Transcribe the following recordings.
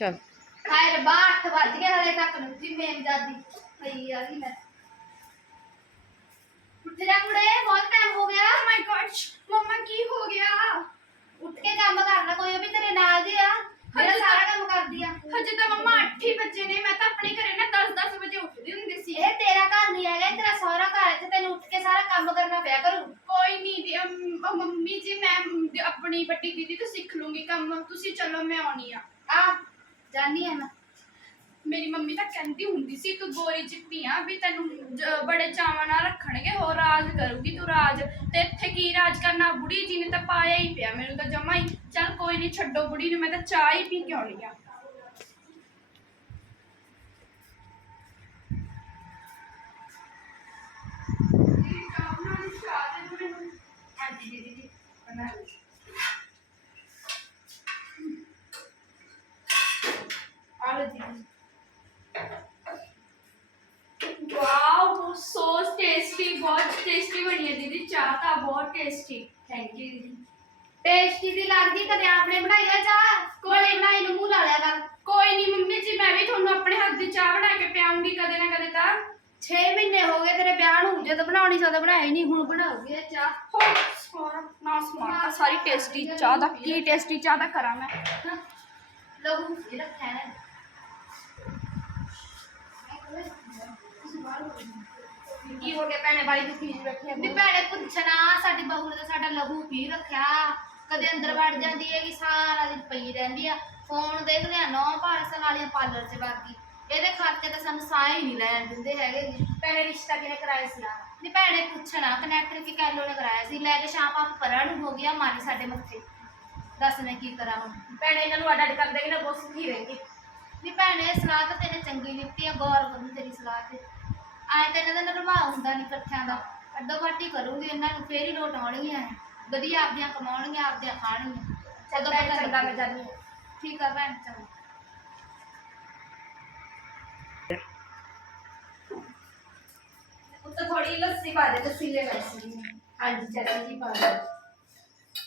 ਚਲ ਹਾਏ ਰੱਬਾ 8 ਵੱਜ ਗਏ ਹਲੇ ਤੱਕ ਨੂੰ ਜੀ ਮੇਰੀ ਦਾਦੀ ਪਈ ਆ ਗਈ ਮੈਂ ਉੱਠ ਜਾ ਕੁੜੇ ਬਹੁਤ ਟਾਈਮ ਹੋ ਗਿਆ Oh my gosh, ਮੰਮਾ ਕੀ ਹੋ ਗਿਆ ਉੱਠ ਕੇ ਕੰਮ ਕਰ ਲੈ ਕੋਈ ਉਹ ਵੀ ਤੇਰੇ ਨਾਲ ਦੇ ਆ ਮੇਰਾ ਹਜੇ ਸਾਰਾ ਕੰਮ ਕਰਦੀ ਆ ਹਜੇ ਤਾਂ ਮੰਮਾ 8 ਹੀ ਬੱਜੇ ਨੇ ਮੈਂ ਤਾਂ ਆਪਣੇ ਘਰੇ ਨਾ 10-10 ਵਜੇ ਉੱਠਦੀ ਹੁੰਦੀ ਸੀ ਇਹ ਤੇਰਾ ਘਰ ਨਹੀਂ ਹੈਗਾ ਇਹ ਤੇਰਾ ਸਹੁਰਾ ਘਰ ਹੈ ਤੇ ਤੈਨੂੰ ਉੱਠ ਕੇ ਸਾਰਾ ਕੰਮ ਕਰਨਾ ਪਿਆ ਕਰੂ ਕੋਈ ਨਹੀਂ ਦੀ ਅਮ, ਅਮ, ਮੰਮੀ ਜੀ ਮੈਂ ਅਮ, ਦੀ- ਆਪਣੀ ਵੱਡੀ ਦੀਦੀ ਤੋਂ ਸਿੱਖ ਲੂੰਗੀ ਜਾਨੀ ਆ ਮੈਂ। ਮੇਰੀ ਮੰਮੀ ਤਾਂ ਕਹਿੰਦੀ ਹੁੰਦੀ ਸੀ ਤੂੰ ਗੋਰੀ ਚਿੱਟੀ ਆ ਵੀ ਤੈਨੂੰ ਜ- ਬੜੇ ਚਾਵਾਂ ਨਾਲ ਰੱਖਣਗੇ ਹੋਰ ਰਾਜ ਕਰੂਗੀ ਤੂੰ ਰਾਜ। ਤੇ ਇੱਥੇ ਕੀ ਰਾਜ ਕਰਨਾ? ਬੁੜੀ ਜੀ ਨੇ ਤਾਂ ਪਾਇਆ ਹੀ ਪਿਆ ਮੈਨੂੰ ਤਾਂ ਜਮਾ ਹੀ ਚੱਲ ਕੋਈ ਨਹੀਂ ਛੱਡੋ ਬੁੜੀ ਨੂੰ ਮੈਂ ਤਾਂ ਚਾਹ ਹੀ ਪੀ ਕੇ ਆਉਣੀ ਆ। ਹਾਂਜੀ ਦੀਦੀ ਜੀ ਬਣਾ ਲਈ। ਦੀਦੀ ਵਾਓ ਸੋ ਟੇਸਟੀ ਬਹੁਤ ਟੇਸਟੀ ਬਣੀ ਹੈ ਦੀਦੀ ਚਾਹ ਤਾਂ ਬਹੁਤ ਟੇਸਟੀ ਥੈਂਕ ਯੂ ਦੀਦੀ ਟੇਸਟੀ ਦੀ ਲੱਗਦੀ ਕਦੇ ਆਪਨੇ ਬਣਾਈ ਆ ਚਾਹ ਕੋਈ ਬਣਾਈ ਨੂੰ ਮੂੰਹ ਲਾ ਲਿਆ ਕਰ ਕੋਈ ਨਹੀਂ ਮੰਮੀ ਜੀ ਮੈਂ ਵੀ ਤੁਹਾਨੂੰ ਆਪਣੇ ਹੱਥ ਦੀ ਚਾਹ ਬਣਾ ਕੇ ਪਿਆਉਂਗੀ ਕਦੇ ਨਾ ਕਦੇ ਤਾਂ 6 ਮਹੀਨੇ ਹੋ ਗਏ ਤੇਰੇ ਵਿਆਹ ਨੂੰ ਜਦੋਂ ਬਣਾਉਣੀ ਸੀ ਉਦੋਂ ਬਣਾਈ ਨਹੀਂ ਹੁਣ ਬਣਾਉਗੀ ਇਹ ਚਾਹ ਹੋ ਸਮਾਰ ਨਾ ਸਮਾਰ ਸਾਰੀ ਟੇਸਟੀ ਚਾਹ ਦਾ ਕੀ ਟੇਸਟੀ ਚਾਹ ਦਾ ਕਰਾਂ ਮੈਂ ਲਹੂ ਇਹ ਰੱਖਿਆ ਹੈ ਕੀ ਹੋ ਗਿਆ ਭੈਣੇ? ਵਾਲੀ ਵੀ ਪੁੱਛਣਾ ਸਾਡੀ ਬਹੂ ਨੇ ਤਾਂ ਸਾਡਾ ਲਹੂ ਪੀ ਰੱਖਿਆ। ਕਦੇ ਅੰਦਰ ਵੜ ਜਾਂਦੀ ਹੈ ਕਿ ਸਾਰਾ ਦਿਨ ਪਈ ਰਹਿੰਦੀ ਆ। ਫੋਨ ਦੇਖਦੇ ਆ ਨੌ ਪਾਰਸਲ ਵਾਲੀਆਂ ਪਾਰਲਰ 'ਚ ਬਾਕੀ ਇਹਦੇ ਖਰਚੇ ਤਾਂ ਸਾਨੂੰ ਸਾਹ ਹੀ ਨਹੀਂ ਲੈਣ ਦਿੰਦੇ ਹੈਗੇ। ਜੀ ਭੈਣੇ ਰਿਸ਼ਤਾ ਕਿਨੇ ਕਰਾਇਆ ਸੀ ਨੀ ਭੈਣੇ ਪੁੱਛਣਾ ਕਨੈਕਟਰ ਕੀ ਕੈਲੋ ਨੇ ਕਰਾਇਆ ਸੀ। ਲੈ ਕੇ ਸ਼ਾਮ ਆਪ ਪਰਾਂ ਨੂੰ ਹੋ ਗਿਆ ਮਾਰੀ ਸਾਡੇ ਮੱਥੇ। ਦੱਸ ਮੈਂ ਕੀ ਕਰਾਂ ਹੁਣ? ਭੈਣੇ ਇਹਨਾਂ ਨੂੰ ਅੱਡ ਅੱਡ ਕਰ ਦੇਗੀ ਨਾ ਬਹੁਤ ਸੁਖੀ ਰਹੇਗੀ ਨੀ ਭੈਣੇ ਸਲਾਹ ਤਾਂ ਤੈਨੇ ਚੰਗੀ ਦਿੱਤੀ ਆ ਗੌਰ ਕਰੂ ਤੇਰੀ ਸਲਾਹ ਤੇ। ਆਏ ਤਾਂ ਇਹਨਾਂ ਦਾ ਨਿਰਵਾਹ ਹੁੰਦਾ ਨਹੀਂ ਇਕੱਠਿਆਂ ਦਾ। ਅੱਡੋ ਹੀ ਕਰੂੰਗੀ ਇਹਨਾਂ ਨੂੰ ਫੇਰ ਹੀ ਲੋਟ ਆਉਣਗੀਆਂ ਇਹ। ਵਧੀਆ ਆਪਦੀਆਂ ਕਮਾਉਣਗੀਆਂ ਆਪਦੀਆਂ ਖਾਣਗੀਆਂ। ਚੱਲ ਭੈਣੇ ਚੰਗਾ ਮੈਂ ਜਾਂਦੀ ਹਾਂ। ਠੀਕ ਆ ਭੈਣ ਚੰਗਾ। ਉੱਤੇ ਥੋੜੀ ਲੱਸੀ ਪਾ ਦੇ ਲੱਸੀ। ਲੈ ਵੈਸੀ ਹਾਂਜੀ ਚਾਚਾ ਜੀ ਪਾ ਦਿਓ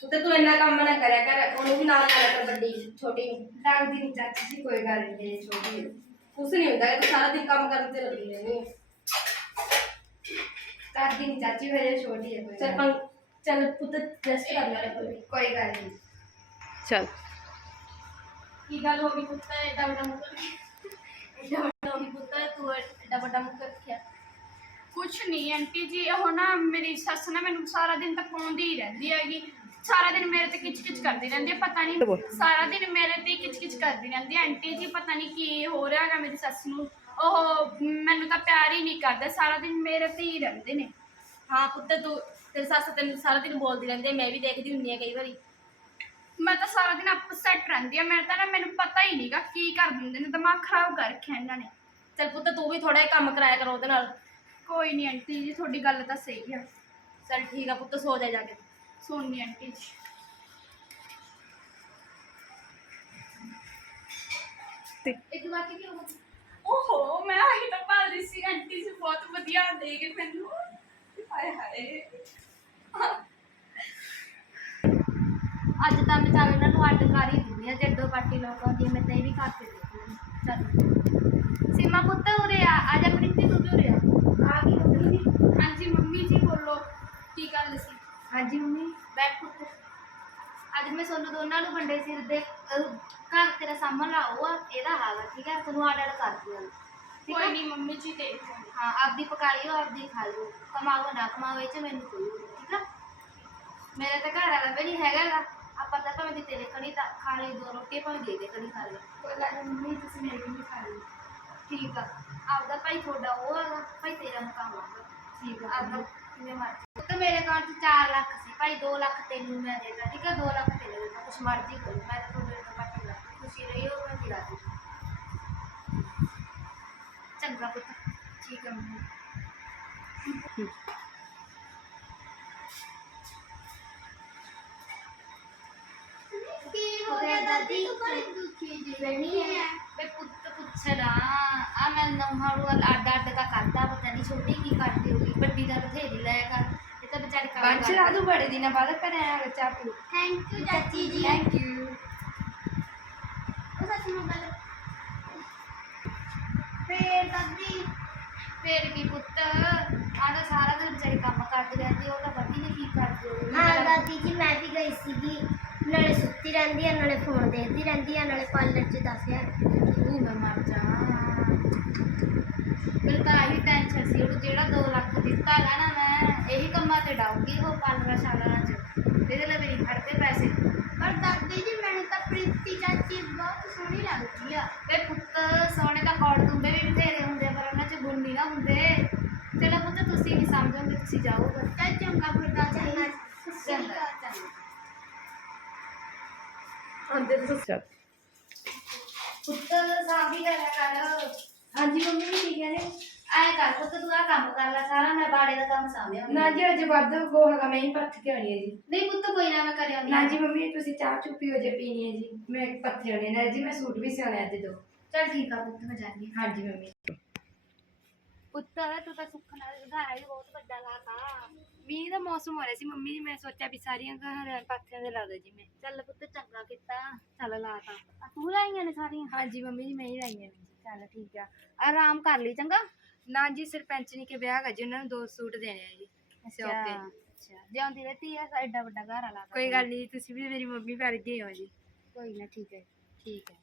ਉੱਤੇ ਤੂੰ ਇੰਨਾ ਕੰਮ ਨਾ ਕਰਿਆ ਕਰ ਉਹਨੂੰ ਵੀ ਨਾਲ ਕਰਿਆ ਕਰ ਵੱਡੀ ਛੋਟੀ ਨੂੰ। ਲੱਗਦੀ ਨਹੀਂ ਚਾਚੀ ਜੀ ਕੋਈ ਗੱਲ ਨਹੀਂ ਛੋਟੀ ਹੈ। ਕੁਛ ਨਹੀਂ ਹੁੰਦਾ ਇਹ ਤਾਂ ਸਾਰਾ ਦਿਨ ਕੰਮ ਕਰਨ ਤੇ ਲੱਗੀ ਰਹਿੰਦੀ ਹੈ ਕਰਦੀ ਨਹੀਂ ਚਾਚੀ ਹਜੇ ਛੋਟੀ ਹੈ ਕੋਈ ਚੱਲ ਗੱਲ ਪੰਗ ਚੱਲ ਪੁੱਤ ਰੈਸਟ ਕਰ ਲੈ ਕੋਈ ਨੀ। ਕੋਈ ਗੱਲ ਨਹੀਂ ਚਲ। ਕੀ ਗੱਲ ਹੋ ਗਈ ਪੁੱਤ ਐਡਾ ਵੱਡਾ ਮੁੱਕ ਐਡਾ ਵੱਡਾ ਹੋ ਗਈ ਪੁੱਤ ਤੂੰ ਐਡਾ ਵੱਡਾ ਮੁੱਕ ਰੱਖਿਆ? ਕੁਛ ਨਹੀਂ ਆਂਟੀ ਜੀ ਉਹ ਨਾ ਮੇਰੀ ਸੱਸ ਨਾ ਮੈਨੂੰ ਸਾਰਾ ਦਿਨ ਤਾਂ ਪਾਉਂਦੀ ਹੀ ਰਹਿੰਦੀ ਹੈਗੀ। ਸਾਰਾ ਦਿਨ ਮੇਰੇ ਤੇ ਕਿਚ-ਕਿਚ ਕਰਦੀ ਰਹਿੰਦੀ ਹੈ ਪਤਾ ਨਹੀਂ ਸਾਰਾ ਦਿਨ ਮੇਰੇ ਤੇ ਕਿਚ-ਕਿਚ ਕਰਦੀ ਰਹਿੰਦੀ ਹੈ ਆਂਟੀ ਜੀ ਪਤਾ ਨਹੀਂ ਕੀ ਹੋ ਰਿਹਾ ਹੈਗਾ ਮੇਰੀ ਸੱਸ ਨੂੰ। ਉਹ ਮੈਨੂੰ ਤਾਂ ਪਿਆਰ ਹੀ ਨਹੀਂ ਕਰਦੇ ਸਾਰਾ ਦਿਨ ਮੇਰੇ ਤੇ ਹੀ ਰਹਿੰਦੇ ਨੇ। ਹਾਂ ਪੁੱਤ ਤੂੰ ਤੇਰੀ ਸੱਸ ਤੈਨੂੰ ਸਾਰਾ ਦਿਨ ਬੋਲਦੀ ਰਹਿੰਦੀ ਹੈ ਮੈਂ ਵੀ ਦੇਖਦੀ ਹੁੰਦੀ ਹਾਂ ਕਈ ਵਾਰੀ। ਮੈਂ ਤਾਂ ਸਾਰਾ ਦਿਨ ਅਪਸੈਟ ਰਹਿੰਦੀ ਆ ਮੇਰੇ ਤਾਂ ਨਾ ਮੈਨੂੰ ਪਤਾ ਹੀ ਨਹੀਂਗਾ ਕੀ ਕਰ ਦਿੰਦੇ ਨੇ ਦਿਮਾਗ ਖਰਾਬ ਕਰ ਰੱਖਿਆ ਇਹਨਾਂ ਨੇ। ਚੱਲ ਪੁੱਤ ਤੂੰ ਵੀ ਥੋੜਾ ਜਿਹਾ ਕੰਮ ਕਰਾਇਆ ਕਰ ਉਹਦੇ ਨਾਲ। ਕੋਈ ਨਹੀਂ ਆਂਟੀ ਜੀ ਤੁਹਾਡੀ ਗੱਲ ਤਾਂ ਸਹੀ ਆ। ਚੱਲ ਠੀਕ ਆ ਪੁੱਤ ਸੋ ਜਾ ਜਾ ਕੇ। ਸੋਨੀ ਆਂਟੀ ਜੀ। ਇੱਕ ਵਾਰ ਕੀ ਹੋ ਓਹੋ ਮੈਂ ਆਹੀ ਤਾਂ ਭਾਲਦੀ ਸੀ ਆਂਟੀ ਜੀ ਬਹੁਤ ਵਧੀਆ ਦੇ ਗਏ ਮੈਨੂੰ। ਹਾਏ ਹਾਏ। ਅੱਜ ਤਾਂ ਮੈਂ ਚੱਲ ਇਹਨਾਂ ਨੂੰ ਅੱਡ ਕਰ ਹੀ ਦਿੰਦੀ ਆ ਜੱਡੋ ਪਾਰਟੀ ਲੋਕ ਆਉਂਦੀ ਆ, ਮੈਂ ਤਾਂ ਇਹ ਵੀ ਕਰਕੇ ਦੇਖੂੰਗੀ। ਚੱਲ। ਸੀਮਾ ਪੁੱਤ ਉਰੇ ਆ ਆ ਜਾ ਪ੍ਰੀਤੀ ਤੂੰ ਵੀ ਉਰੇ ਆ ਆ ਗਈ ਮੰਮੀ ਹਾਂਜੀ ਮੰਮੀ ਜੀ ਬੋਲੋ ਕੀ ਗੱਲ ਸੀ ਹਾਂਜੀ ਮੰਮੀ ਬੈਠ ਪੁੱਤ ਅੱਜ ਦੋਨਾਂ ਨੂੰ ਵੰਡੇ ਸਿਰ ਦੇ ਅਹ, ਘਰ ਤੇਰਾ ਸਾਹਮਣ ਲਾਓ ਆ ਇਹਦਾ ਹਾਲ ਆ ਠੀਕ ਹੈ ਤੁਹਾਨੂੰ ਅੱਡ ਅੱਡ ਕਰ ਦਿਓ ਠੀਕ ਕੋਈ ਹੈ ਨਹੀਂ ਮੰਮੀ ਜੀ ਦੇਖ ਲਵਾਂਗੇ। ਹਾਂ ਆਪਦੀ ਪਕਾਈਓ ਆਪਦੀ ਖਾ ਲਓ। ਕਮਾਓ ਨਾ ਕਮਾਓ ਇਹ ਚ ਮੈਨੂੰ ਕੋਈ ਉਹ ਨਹੀਂ, ਠੀਕ ਆ? ਮੇਰੇ ਤਾਂ ਘਰ ਵਾਲਾ ਵੀ ਨਹੀਂ ਹੈਗਾ ਗਾ। ਆਪਾਂ ਤਾਂ ਭਾਵੇਂ ਦੀ ਤੇਰੇ ਕੜੀ ਤਾਂ ਖਾ ਲਈ ਦੋ ਰੋਟੀ ਭਾਵੇਂ ਦੇ ਦੇ ਕੜੀ ਖਾ ਲਈ। ਕੋਈ ਗੱਲ ਨੀ ਮੰਮੀ ਤੁਸੀਂ ਮੇਰੇ ਕੋਲ ਖਾ ਲਈ। ਠੀਕ ਆ। ਆਪਦਾ ਭਾਈ ਤੁਹਾਡਾ ਉਹ ਹੈਗਾ ਭਾਈ ਤੇਰਾ ਮੁਕਾਮ ਆਗਾ ਠੀਕ ਆ ਆਪਦਾ ਮਰਜ਼ੀ। ਤੇ ਮੇਰੇ ਅਕਾਊਂਟ 'ਚ 4 ਲੱਖ ਭਾਈ 2 ਲੱਖ ਤੈਨੂੰ ਮੈਂ ਦੇਤਾ, ਠੀਕ ਹੈ 2 ਲੱਖ ਤੈਨੂੰ ਦੇਤਾ, ਕੁਛ ਮਰਜ਼ੀ ਕਰੋ, ਮੈਂ ਤਾਂ ਤੁਹਾਡੇ ਤੋਂ ਘੱਟ ਲੱਖ ਖੁਸ਼ੀ ਰਹੀ ਹੋ ਮੈਂ ਦਿਲਾ ਤਾਂ ਕਰਿਆ ਚਾਹ ਪੀ। ਥੈਂਕ ਯੂ ਚਾਚੀ ਜੀ। ਥੈਂਕ ਯੂ ਉਹ ਸੱਚ ਨੂੰ ਗੱਲ ਫੇਰ ਦਾਦੀ ਫੇਰ ਕੀ ਪੁੱਤ? ਆਹ ਤਾਂ ਸਾਰਾ ਦਿਨ ਵਿਚਾਰੀ ਕੰਮ ਕਰਦੀ ਰਹਿੰਦੀ ਉਹ ਤਾਂ ਪਤਾ ਨਹੀਂ ਕੀ ਕਰਦੀ ਹੋਊਗੀ। ਹਾਂ ਦਾਦੀ ਜੀ ਮੈਂ ਵੀ ਗਈ ਸੀਗੀ। ਨਾਲੇ ਸੁੱਤੀ ਰਹਿੰਦੀ ਆ ਨਾਲੇ ਫੋਨ ਦੇਖਦੀ ਰਹਿੰਦੀ ਆ ਨਾਲੇ ਪਾਰਲਰ 'ਚ 10000 ਉਹ ਮੈਂ ਮਰ ਜਾ। ਮੈਨੂੰ ਤਾਂ ਆਹੀ ਟੈਨਸ਼ਨ ਸੀ ਉਹ ਜਿਹੜਾ 2 ਲੱਖ ਦਿੱਤਾ ਗਾ ਨਾ ਮੈਂ ਇਹੀ ਕੰਮਾਂ ਤੇ ਡਾਊਂਗੀ ਉਹ ਪਾਲਣਾ ਸ਼ਾਲਣਾ ਚ। ਇਹਦੇ ਲਈ ਮੇਰੀ ਖੜਦੇ ਪੈਸੇ। ਪਰ ਦਾਦੀ ਜੀ ਮੈਨੂੰ ਤਾਂ ਪ੍ਰੀਤੀ ਚਾਚੀ ਬਹੁਤ ਸੋਹਣੀ ਲੱਗਦੀ ਆ। ਤੇ ਪੁੱਤ ਸੋਨੇ ਦਾ ਕੌੜ ਤੁੰਬੇ ਵੀ ਬਥੇਰੇ ਹੁੰਦੇ ਆ, ਪਰ ਉਹਨਾਂ ਚ ਗੁਣ ਨਹੀਂ ਨਾ ਹੁੰਦੇ। ਚਲੋ ਪੁੱਤ ਤੁਸੀਂ ਨਹੀਂ ਸਮਝੋਗੇ ਤੁਸੀਂ ਜਾਓਗੇ। ਚੱਲ ਚੰਗਾ ਫਿਰ ਦਾਦੀ ਚੰਗਾ। ਚੰਗਾ ਚੰਗਾ ਤੁਸੀਂ ਚੱਲ। ਪੁੱਤ ਸਾਫੀ ਕਰਿਆ ਕਰ। ਹਾਂਜੀ ਮੰਮੀ ਜੀ ਠੀਕ ਹੈ ਨੇ ਆਏ ਕਰ ਪੁੱਤ ਤੂੰ ਆ ਕੰਮ ਕਰ ਲੈ ਸਾਰਾ ਮੈਂ ਬਾੜੇ ਦਾ ਕੰਮ ਸਾਂਭਿਆ ਨਾ ਜੀ ਅੱਜ ਵੱਧ ਗੋਹਾ ਮੈਂ ਹੀ ਪੱਥ ਕੇ ਆਉਣੀ ਹੈ ਜੀ? ਨਹੀਂ ਪੁੱਤ ਕੋਈ ਨਾ ਮੈਂ ਕਰਿਆ ਨਾ ਜੀ ਮੰਮੀ ਤੁਸੀਂ ਚਾਹ ਚੁ ਪੀਓ ਜੇ ਪੀਣੀ ਹੈ ਜੀ। ਮੈਂ ਪੱਥੇ ਆਉਣੇ ਨੇ ਜੀ ਮੈਂ ਸੂਟ ਵੀ ਸਿਉਣੇ ਅੱਜ ਦੋ। ਚਲ ਠੀਕ ਆ ਪੁੱਤ ਮੈਂ ਜਾਂਦੀ ਹਾਂ। ਹਾਂਜੀ ਮੰਮੀ। ਪੁੱਤ ਤੂੰ ਤਾਂ ਸੁੱਖ ਨਾਲ ਘਰ ਵੀ ਬਹੁਤ ਵੱਡਾ ਲਾਤਾ। ਮੀਂਹ ਦਾ ਮੌਸਮ ਹੋ ਰਿਹਾ ਸੀ ਮੰਮੀ ਜੀ ਮੈਂ ਸੋਚਿਆ ਵੀ ਸਾਰੀਆਂ ਘਰ ਪਾਥੀਆਂ ਦੇ ਲਾ ਦੋ ਜੀ ਮੈਂ। ਚੱਲ ਪੁੱਤ ਚੰਗਾ ਕੀਤਾ। ਚੱਲ ਲਾਤਾ। ਆ ਤੂੰ ਲਾਈਆਂ ਨੇ ਸਾਰੀਆਂ? ਹਾਂਜੀ ਮੰਮੀ ਜੀ ਮੈਂ ਹੀ ਲਾਈਆਂ ਨੇ ਜੀ। ਚੱਲ ਠੀਕ ਆ। ਆਰਾਮ ਕਰ ਲਈ ਚੰਗਾ? ਨਾ ਜੀ ਸਰਪੰਚਨੀ ਕੇ ਵਿਆਹ ਹੈ ਜੀ ਉਹਨਾਂ ਨੂੰ ਦੋ ਸੂਟ ਦੇਣੇ ਆ ਜੀ ਸਿਉਂ ਕੇ ਅੱਛਾ ਜਿਉਂਦੀ ਰਹਤੀ ਆ ਐਡਾ ਵੱਡਾ ਘਰ ਲਾਤਾ ਕੋਈ ਗੱਲ ਨਹੀਂ ਤੁਸੀਂ ਵੀ ਮੇਰੀ ਮੰਮੀ ਵਰਗੇ ਹੋ ਜੀ। ਕੋਈ ਨਾ ਠੀਕ ਹੈ ਠੀਕ ਹੈ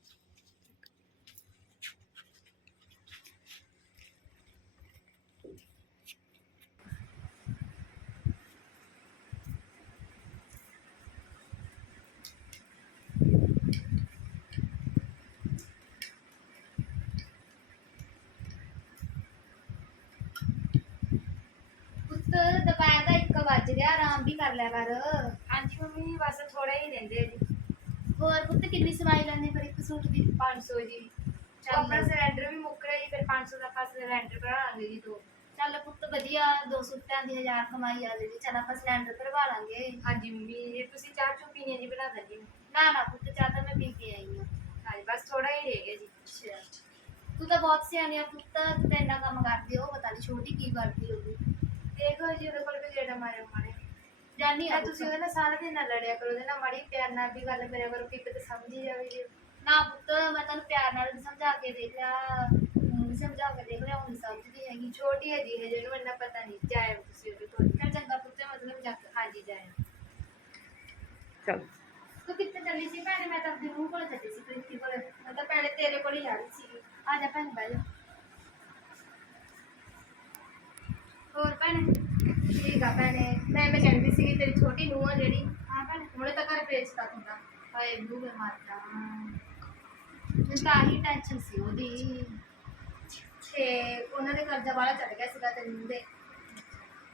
ਪੁੱਤ ਦੁਪਹਿਰ ਦਾ 1 ਵੱਜ ਗਿਆ ਆਰਾਮ ਵੀ ਕਰ ਲਿਆ ਕਰ। ਹਾਂਜੀ ਮੰਮੀ ਬਸ ਥੋੜਾ ਹੀ ਆ ਜੀ। ਹੋਰ ਪੁੱਤ ਕਿੰਨੀ ਸਵਾਈ ਲੈਂਦੀ ਫਿਰ ਇੱਕ ਸੂਟ ਦੀ? 500 ਜੀ। ਚੱਲ। ਆਪਣਾ ਸਿਲੰਡਰ ਵੀ ਮੁੱਕ ਰਿਹਾ ਜੀ ਫਿਰ 500 ਦਾ ਆਪਾਂ ਸਿਲੰਡਰ ਭਰਾਵਾਂਗੇ ਜੀ ਦੋ। ਚੱਲ ਪੁੱਤ ਵਧੀਆ ਦੋ ਸੂਟਾਂ ਦੀ ਹਜ਼ਾਰ ਕਮਾਈ ਆ ਜਾਏਗੀ ਚੱਲ ਆਪਾਂ ਸਿਲੰਡਰ ਭਰਵਾ ਲਾਂਗੇ। ਹਾਂਜੀ ਮੰਮੀ ਜੇ ਤੁਸੀਂ ਚਾਹ ਚੁ ਪੀਣੀ ਹੈ ਜੀ ਬਣਾ ਦਾਂ ਜੀ ਨਾ ਨਾ ਪੁੱਤ ਚਾਹ ਤਾਂ ਮੈਂ ਪੀ ਕੇ ਆਈ ਹਾਂ। ਹਾਂਜੀ ਬਸ ਥੋੜਾ ਹੀ ਰਹਿ ਗਿਆ ਜੀ। ਤੂੰ ਤਾਂ ਬਹੁਤ ਸਿਆਣੀ ਆ ਪੁੱਤ ਤੂੰ ਤਾਂ ਇੰਨਾ ਕੰਮ ਕਰਦੀ ਹੋ ਪਤਾ ਨਹੀਂ ਛੋਟੀ ਕੀ ਕਰਦੀ ਹੋਊਗੀ। ਦੇਖੋ ਜੀ ਉਹਦੇ ਕੋਲ ਵੀ ਗੇੜਾ ਮਾਰਿਆ ਮਾਰੇ ਜਾਨੀ ਆ ਤੁਸੀਂ ਉਹਦੇ ਨਾਲ ਸਾਰਾ ਦਿਨ ਨਾ ਲੜਿਆ ਕਰੋ ਉਹਦੇ ਨਾਲ ਮਾੜੀ ਪਿਆਰ ਨਾਲ ਵੀ ਗੱਲ ਕਰਿਆ ਕਰੋ ਕਿ ਕਿਤੇ ਸਮਝ ਹੀ ਜਾਵੇ ਜੀ। ਨਾ ਪੁੱਤ ਮੈਂ ਤੈਨੂੰ ਪਿਆਰ ਨਾਲ ਸਮਝਾ ਕੇ ਦੇਖ ਲਿਆ ਸਮਝਾ ਕੇ ਦੇਖ ਲਿਆ ਹੁਣ ਸਮਝਦੀ ਹੈਗੀ। ਛੋਟੀ ਹੈ ਜੀ ਹਜੇ ਇਹਨੂੰ ਇੰਨਾ ਪਤਾ ਨਹੀਂ। ਜਾਏ ਤੁਸੀਂ ਉਹਦੇ ਕੋਲ। ਫਿਰ ਚੰਗਾ ਪੁੱਤ ਮਤਲਬ ਜਾ ਕੇ ਹਾਂਜੀ ਜਾਏ ਚਲ। ਤੂੰ ਕਿੱਥੇ ਚੱਲੀ ਸੀ ਭੈਣੇ? ਮੈਂ ਤਾਂ ਆਪਣੀ ਨੂੰਹ ਕੋਲ ਚੱਲੀ ਸੀ ਪ੍ਰੀਤੀ ਕੋਲ। ਮੈਂ ਤਾਂ ਭੈਣੇ ਤੇਰੇ ਕੋਲ ਹੀ ਆ ਰਹੀ ਸੀ ਆ ਜਾ ਭੈਣ ਬਹਿ ਜਾ ਹੋਰ ਭੈਣੇ? ਠੀਕ ਆ ਭੈਣੇ। ਮੈਂ ਮੈਂ ਕਹਿੰਦੀ ਸੀ ਕਿ ਤੇਰੀ ਛੋਟੀ ਨੂੰਹ ਆ ਜਿਹੜੀ। ਹਾਂ ਭੈਣੇ। ਹੁਣੇ ਤਾਂ ਘਰ ਭੇਜਤਾ ਹੁੰਦਾ ਹਾਏ ਬੂ ਮੈਂ ਮਰ ਜਾ। ਮੈਨੂੰ ਤਾਂ ਆਹੀ ਟੈਨਸ਼ਨ ਸੀ ਉਹਦੀ। ਤੇ ਉਹਨਾਂ ਦੇ ਕਰਜ਼ਾ ਵਾਲਾ ਚੜ ਗਿਆ ਸੀਗਾ ਤੈਨੂੰ ਦੇ।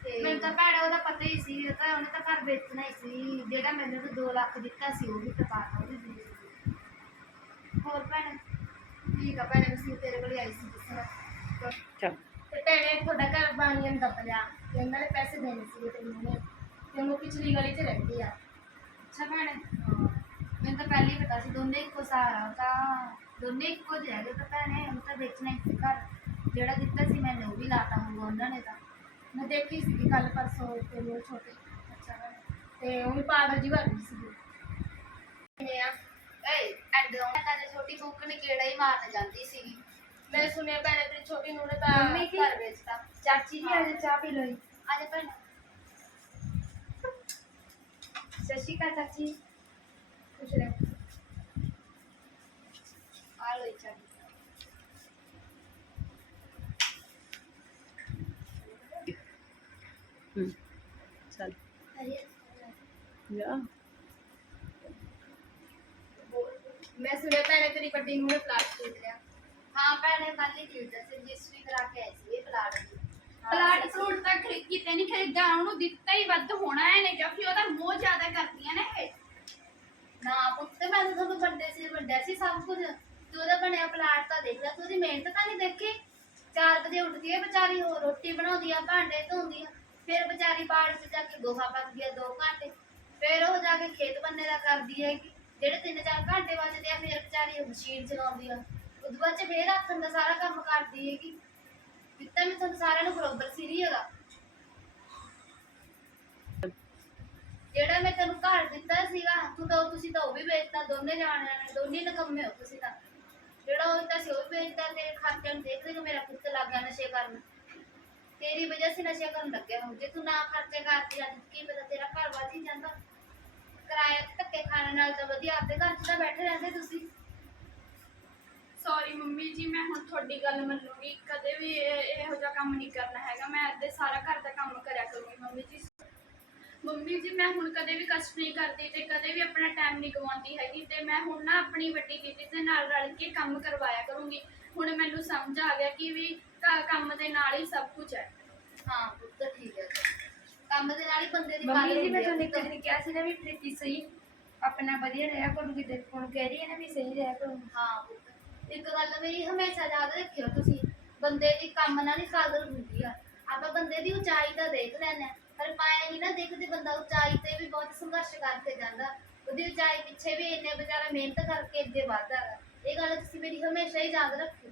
ਤੇ ਮੈਨੂੰ ਤਾਂ ਭੈਣੇ ਉਹਦਾ ਪਤਾ ਹੀ ਸੀ ਉਹ ਤਾਂ ਉਹਨੇ ਤਾਂ ਘਰ ਵੇਚਣਾ ਹੀ ਸੀ। ਜਿਹੜਾ ਮੈਨੂੰ ਤਾਂ 2 ਲੱਖ ਦਿੱਤਾ ਸੀ ਉਹ ਵੀ ਟਪਾਤਾ ਉਹਦੀ ਦੇ। ਹੋਰ ਭੈਣੇ? ਠੀਕ ਆ ਭੈਣੇ ਅਸੀਂ ਤੇਰੇ ਕੋਲ ਹੀ ਆਈ ਸੀ। ਦੱਸਣਾ ਚਲ। ਤੇ ਭੈਣੇ ਤੁਹਾਡਾ ਘਰ ਬਾਣੀਆਂ ਨੂੰ ਦੱਬ ਲਿਆ ਤੇ ਉਹਨਾਂ ਨੇ ਪੈਸੇ ਦੇਣੇ ਸੀਗੇ ਤੈਨੂੰ ਨੇ ਤੇ ਉਹਨੂੰ ਪਿਛਲੀ ਗਲੀ 'ਚ ਰਹਿੰਦੀ ਆ। ਅੱਛਾ ਭੈਣੇ ਮੈਨੂੰ ਤਾਂ ਪਹਿਲੇ ਹੀ ਪਤਾ ਸੀ ਦੋਨੇ ਇੱਕੋ ਸਹਾਰਾ ਉਹ ਤਾਂ ਦੋਨੇ ਇੱਕੋ ਜਿਹੇ ਹੈਗੇ ਤਾਂ ਭੈਣੇ ਉਹ ਤਾਂ ਵੇਚਣਾ ਹੀ ਸੀ ਘਰ। ਜਿਹੜਾ ਦਿੱਤਾ ਸੀ ਮੈंने ਉਹ ਵੀ ਲਾਤਾ ਹੋਊਗਾ ਉਹਨਾਂ ਨੇ ਤਾਂ। ਮੈਂ ਦੇਖੀ ਸੀਗੀ ਕੱਲ ਪਰਸੋਂ ਤੇ ਉਹ ਛੋਟੇ ਅੱਛਾ ਭੈਣੇ। ਤੇ ਉਹ ਵੀ ਪਾਗਲ ਜੀ ਬਣ ਗਈ ਸੀਗੀ। ਇਹ ਆ ਏ ਐਂਡ ਉਹ ਤਾਂ ਜੇ ਛੋਟੀ ਬੁੱਕ ਨੇ ਕਿਹੜਾ ਹੀ ਮਾਰਨ ਜਾਂਦੀ ਸੀਗੀ। ਮੈਂ ਸੁਣਿਆ ਭੈਣੇ ਤੇਰੀ ਛੋਟੀ ਨੂੰਹ ਨੇ ਤਾਂ ਮੰਮੀ ਕੀ? ਘਰ ਵੇਚਤਾ ਚਾਚੀ ਜੀ ਅੱਜ ਚਾਹ ਪੀ ਲੋਈ ਆ ਜਾ ਭੈਣੇ ਸਤਿ ਸ਼੍ਰੀ ਅਕਾਲ ਚਾਚੀ ਕੁਛ ਨਹੀਂ ਆ ਲੋਈ ਚਾਹ ਚੱਲ ਮੈਂ ਸੁਣਿਆ ਭੈਣੇ ਤੇਰੀ ਵੱਡੀ ਨੂੰਹ ਨੇ ਪਲਾਟ ਖਰੀਦ ਲਿਆ ਹਾਂ ਭੈਣੇ ਕੱਲ ਖਰੀਦਿਆ ਸੀ ਰਜਿਸਟਰੀ ਕਰਾ ਕੇ ਆਈ ਸੀ ਇਹ ਪਲਾਟ ਦੀ। ਪਲਾਟ ਫਰੂਟ ਤਾਂ ਖਰੀ- ਕਿਤੇ ਨਹੀਂ ਖਰੀਦਾ ਉਹਨੂੰ ਦਿੱਤਾ ਹੀ ਵੱਧ ਹੋਣਾ ਹੈ ਨਹੀਂ ਕਿਉਂਕਿ ਉਹਦਾ ਮੋਹ ਜ਼ਿਆਦਾ ਕਰਦੀਆਂ ਨੇ ਇਹ। ਨਾ ਪੁੱਤ ਮੈਂ ਤਾਂ ਤੁਹਾਨੂੰ ਵੱਡੇ ਸੀ ਵੱਡਾ ਸੀ ਸਭ ਕੁਝ। ਤੂੰ ਉਹਦਾ ਬਣਿਆ ਪਲਾਟ ਤਾਂ ਦੇਖ ਲੈ ਤੂੰ ਉਹਦੀ ਮਿਹਨਤ ਤਾਂ ਨਹੀਂ ਦੇਖੀ? 4 ਵਜੇ ਉੱਠਦੀ ਹੈ ਵਿਚਾਰੀ ਉਹ ਰੋਟੀ ਬਣਾਉਂਦੀ ਆ ਭਾਂਡੇ ਧੋਂਦੀ ਆ ਫਿਰ ਵਿਚਾਰੀ ਬਾੜ 'ਚ ਜਾ ਕੇ ਗੋਹਾ ਪੱਕਦੀ ਆ 2 ਘੰਟੇ। ਫਿਰ ਉਹ ਜਾ ਕੇ ਖੇਤ ਬੰਨੇ ਦਾ ਕਰਦੀ ਹੈ ਕਿ ਜਿਹੜੇ 3-4 ਘੰਟੇ ਬਚਦੇ ਆ ਫਿਰ ਵਿਚਾਰੀ ਉਹ ਮਸ਼ੀਨ ਚਲਾਉਂਦੀ ਆ। ਬਾਅਦ 'ਚ ਫਿਰ ਹੱਥਾਂ ਦਾ ਸਾਰਾ ਕੰਮ ਕਰਦੀ ਹੈ ਕਿ ਦਿੱਤਾ ਮੈਂ ਤੁਹਾਨੂੰ ਸਾਰਿਆਂ ਨੂੰ ਬਰੋਬਰ ਸੀਰੀ ਹੈਗਾ ਜਿਹੜਾ ਮੈਂ ਤੈਨੂੰ ਘਰ ਦਿੱਤਾ ਸੀਗਾ, ਤੂੰ ਤਾਂ ਉਹ- ਤੁਸੀਂ ਤਾਂ ਉਹ ਵੀ ਵੇਚਤਾ, ਦੋਨੇ ਜਾਣਿਆਂ ਨੇ, ਦੋਨੇ ਨਕੰਮੇ ਹੋ ਤੁਸੀਂ ਤਾਂ। ਜਿਹੜਾ ਉਹ ਤਾਂ ਸੀ ਉਹ ਵੇਚਦਾ ਤੇਰੇ ਖਰਚੇ ਨੂੰ ਦੇਖ ਕੇ ਮੇਰਾ ਪੁੱਤ ਲੱਗ ਗਿਆ ਨਸ਼ੇ ਕਰਨ। ਤੇਰੀ ਵਜ੍ਹਾ ਸੇ ਨਸ਼ੇ ਕਰਨ ਲੱਗਿਆ ਹੁਣ। ਜੇ ਤੂੰ ਨਾ ਖਰਚੇ ਕਰਦੀ, ਅੱਜ ਕੀ ਪਤਾ ਤੇਰਾ ਘਰ ਵੱਧ ਹੀ ਜਾਂਦਾ। ਕਿਰਾਏ ਤੇ ਧੱਕੇ ਖਾਣ ਨਾਲ ਤਾਂ ਵਧੀਆ, ਆਪਦੇ ਘਰ 'ਚ ਤਾਂ ਬੈਠੇ ਰਹਿੰਦੇ ਤੁਸੀਂ। ਸੌਰੀ ਮੰਮੀ ਜੀ ਮੈਂ ਹੁਣ ਤੁਹਾਡੀ ਗੱਲ ਮੰਨੂਗੀ। ਕਦੇ ਵੀ ਇਹ- ਇਹੋ ਜਿਹਾ ਕੰਮ ਨਹੀਂ ਕਰਨਾ ਹੈਗਾ। ਮੈਂ ਅੱਦੇ ਸਾਰਾ ਘਰ ਦਾ ਕੰਮ ਕਰਿਆ ਕਰੂੰਗੀ ਮੰਮੀ ਜੀ। ਮੰਮੀ ਜੀ ਮੈਂ ਹੁਣ ਕਦੇ ਵੀ ਕਸ਼ਟ ਨਹੀਂ ਕਰਦੀ ਤੇ ਕਦੇ ਵੀ ਆਪਣਾ ਟਾਈਮ ਨਹੀਂ ਗਵਾਉਂਦੀ ਹੈਗੀ ਤੇ ਮੈਂ ਹੁਣ ਨਾ ਆਪਣੀ ਵੱਡੀ ਦੀਦੀ ਦੇ ਨਾਲ ਰਲ ਕੇ ਕੰਮ ਕਰਵਾਇਆ ਕਰੂੰਗੀ। ਹੁਣ ਮੈਨੂੰ ਸਮਝ ਆ ਗਿਆ ਕਿ ਵੀ ਘ- ਕੰਮ ਦੇ ਨਾਲ ਹੀ ਸਭ ਕੁਝ ਹੈ। ਹਾਂ ਪੁੱਤ ਠੀਕ ਹੈ। ਕੰਮ ਦੇ ਨਾਲ ਹੀ ਬੰਦੇ ਦੀ ਮੰਮੀ ਜੀ ਮੈਂ ਤੁਹਾਨੂੰ ਇੱਕ ਦਿਨ ਕਿਹਾ ਸੀ ਨਾ ਵੀ ਪ੍ਰੀਤੀ ਸਹੀ ਆਪਣਾ ਵਧੀਆ ਰਿਹਾ ਕਰੂਗੀ ਹੁਣ ਕਹਿ ਰਹੀ ਹੈ ਨਾ ਵੀ ਸਹੀ ਰਿਹਾ ਕਰੂਗੀ। ਹਾਂ ਪੁੱਤ ਇੱਕ ਗੱਲ ਮੇਰੀ ਹਮੇਸ਼ਾ ਯਾਦ ਰੱਖਿਓ ਤੁਸੀਂ, ਬੰਦੇ ਦੀ ਕੰਮ ਨਾਲ ਹੀ ਕਦਰ ਹੁੰਦੀ ਆ। ਆਪਾਂ ਬੰਦੇ ਦੀ ਉਚਾਈ ਤਾਂ ਦੇਖ ਲੈਂਦੇ ਹਾਂ ਪਰ ਪਾਏ ਨਹੀਂ ਨਾ ਦੇਖਦੇ ਬੰਦਾ ਉਚਾਈ ਤੇ ਵੀ ਬਹੁਤ ਸੰਘਰਸ਼ ਕਰਕੇ ਜਾਂਦਾ। ਉਹਦੀ ਉਚਾਈ ਪਿੱਛੇ ਵੀ ਇੰਨੇ ਵਿਚਾਰਾ ਮਿਹਨਤ ਕਰਕੇ ਅੱਗੇ ਵੱਧਦਾ ਇਹ ਗੱਲ ਤੁਸੀਂ ਮੇਰੀ ਹਮੇਸ਼ਾ ਹੀ ਯਾਦ ਰੱਖਿਓ।